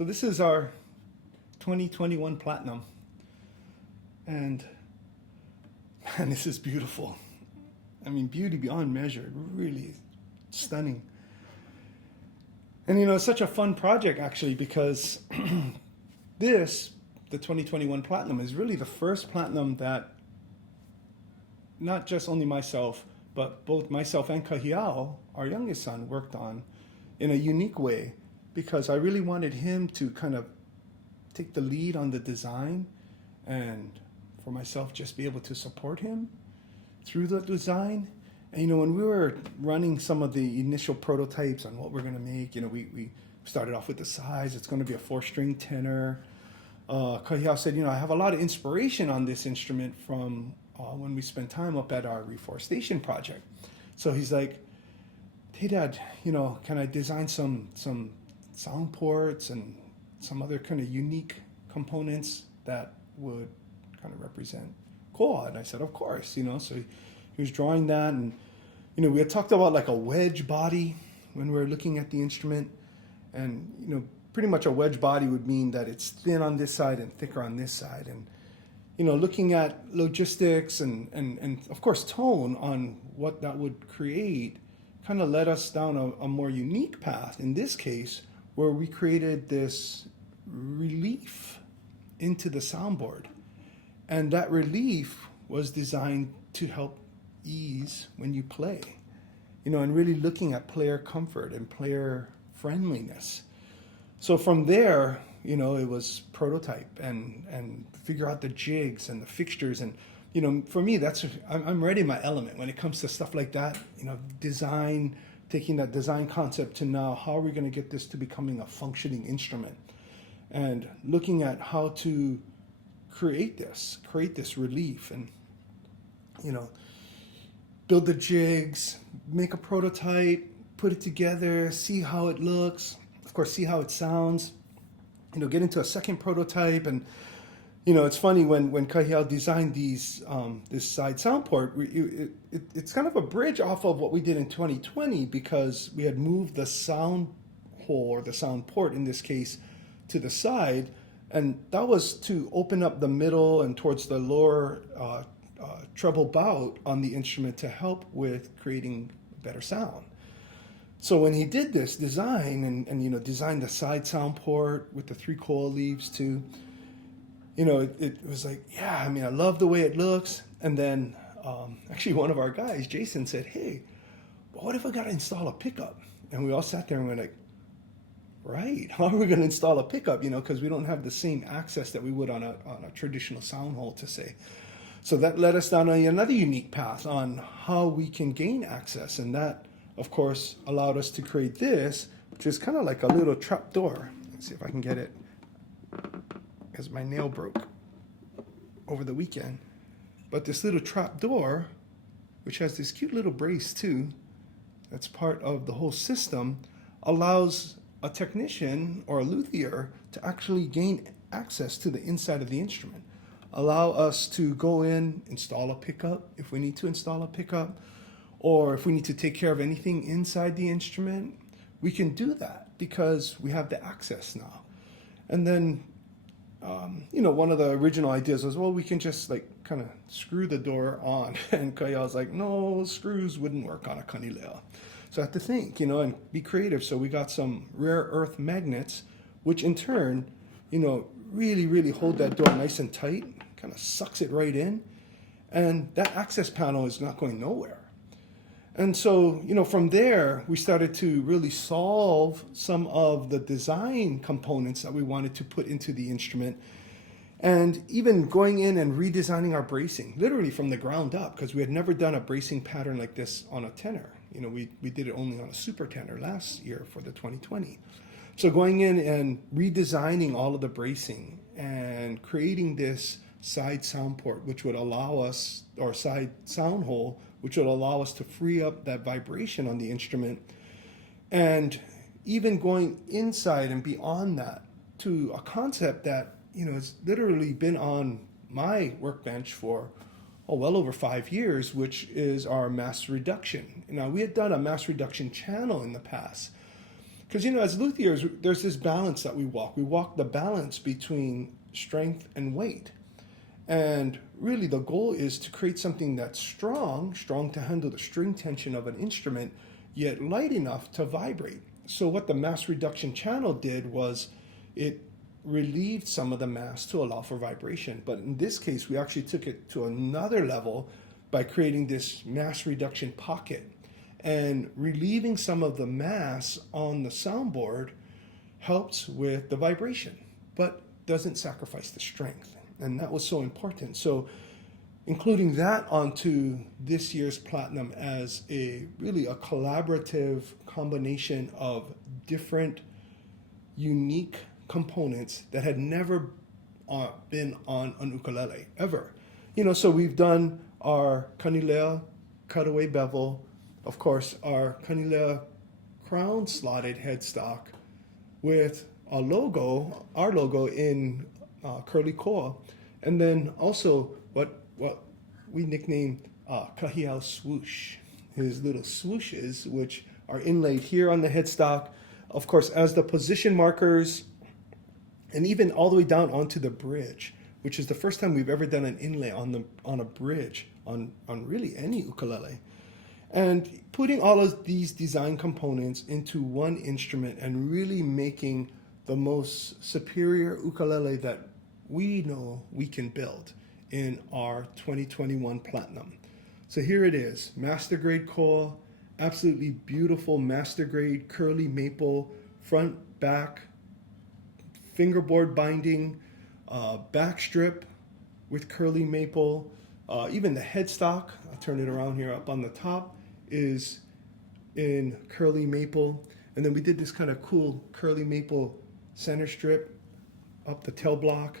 So this is our 2021 Platinum. And man, this is beautiful. I mean, beauty beyond measure, really stunning. And it's such a fun project actually because this, the 2021 Platinum, is really the first Platinum that not just only myself, but both myself and Kaniel'a, our youngest son, worked on in a unique way because I really wanted him to kind of take the lead on the design and for myself just be able to support him through the design. And when we were running some of the initial prototypes on what we're going to make, we started off with the size. It's going to be a 4-string tenor. Kaniel'a said, I have a lot of inspiration on this instrument from when we spent time up at our reforestation project. So he's like, hey Dad, can I design some sound ports and some other kind of unique components that would kind of represent koa? And I said, of course, so he was drawing that. And, we had talked about like a wedge body when we were looking at the instrument. And, pretty much a wedge body would mean that it's thin on this side and thicker on this side. And, looking at logistics and of course tone on what that would create kind of led us down a more unique path in this case, where we created this relief into the soundboard. And that relief was designed to help ease when you play, and really looking at player comfort and player friendliness. So from there, it was prototype and figure out the jigs and the fixtures. And, for me, I'm ready in my element when it comes to stuff like that, design, taking that design concept to now, how are we going to get this to becoming a functioning instrument? And looking at how to create this relief and, build the jigs, make a prototype, put it together, see how it looks, of course, see how it sounds, get into a second prototype. And, it's funny when Kaniel'a designed this side sound port, it's kind of a bridge off of what we did in 2020 because we had moved the sound hole or the sound port in this case to the side. And that was to open up the middle and towards the lower treble bout on the instrument to help with creating better sound. So when he did this design and designed the side sound port with the 3 koa leaves too, it was like, yeah, I love the way it looks. And then actually one of our guys, Jason, said, hey, but what if I got to install a pickup? And we all sat there and we're like, right, how are we going to install a pickup? Because we don't have the same access that we would on a traditional sound hole to say. So that led us down another unique path on how we can gain access. And that, of course, allowed us to create this, which is kind of like a little trap door. Let's see if I can get it, because my nail broke over the weekend. But this little trap door, which has this cute little brace too, that's part of the whole system, allows a technician or a luthier to actually gain access to the inside of the instrument. Allow us to go in, install a pickup if we need to install a pickup, or if we need to take care of anything inside the instrument, we can do that because we have the access now. And then, one of the original ideas was, well, we can just kind of screw the door on. And Kaniel'a was like, no, screws wouldn't work on a Kanile'a. So I had to think, and be creative. So we got some rare earth magnets, which in turn, really, really hold that door nice and tight, kind of sucks it right in. And that access panel is not going nowhere. And so, from there, we started to really solve some of the design components that we wanted to put into the instrument. And even going in and redesigning our bracing, literally from the ground up, because we had never done a bracing pattern like this on a tenor. We did it only on a super tenor last year for the 2020. So going in and redesigning all of the bracing and creating this side sound port, which would allow us, or side sound hole, which would allow us to free up that vibration on the instrument. And even going inside and beyond that to a concept that, has literally been on my workbench for well over 5 years, which is our mass reduction. Now, we had done a mass reduction channel in the past, Because, you know, as luthiers, there's this balance that we walk. We walk the balance between strength and weight. And really the goal is to create something that's strong to handle the string tension of an instrument, yet light enough to vibrate. So what the mass reduction channel did was it relieved some of the mass to allow for vibration. But in this case, we actually took it to another level by creating this mass reduction pocket. And relieving some of the mass on the soundboard helps with the vibration, but doesn't sacrifice the strength. And that was so important. So including that onto this year's Platinum as really a collaborative combination of different unique components that had never been on an ukulele ever. You know, so we've done our Kanile'a cutaway bevel, of course, our Kanile'a crown slotted headstock with our logo in curly koa, and then also what we nicknamed Kahiao swoosh, his little swooshes, which are inlaid here on the headstock, of course, as the position markers, and even all the way down onto the bridge, which is the first time we've ever done an inlay on a bridge on really any ukulele. And putting all of these design components into one instrument and really making the most superior ukulele that we know we can build in our 2021 Platinum. So here it is, master grade koa, absolutely beautiful master grade curly maple, front, back, fingerboard binding, back strip with curly maple, even the headstock, I'll turn it around here up on the top, is in curly maple. And then we did this kind of cool curly maple center strip up the tail block,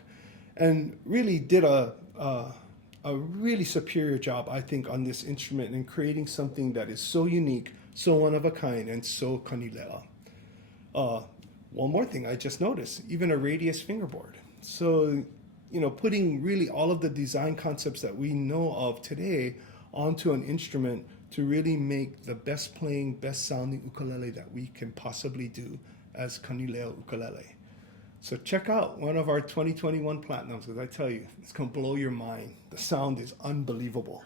and really did a really superior job, I think, on this instrument in creating something that is so unique, so one of a kind, and so Kanile'a. One more thing I just noticed, even a radius fingerboard. So, you know, putting really all of the design concepts that we know of today onto an instrument to really make the best playing, best sounding ukulele that we can possibly do as Kanile'a Ukulele. So check out one of our 2021 Platinums, because I tell you, it's going to blow your mind. The sound is unbelievable.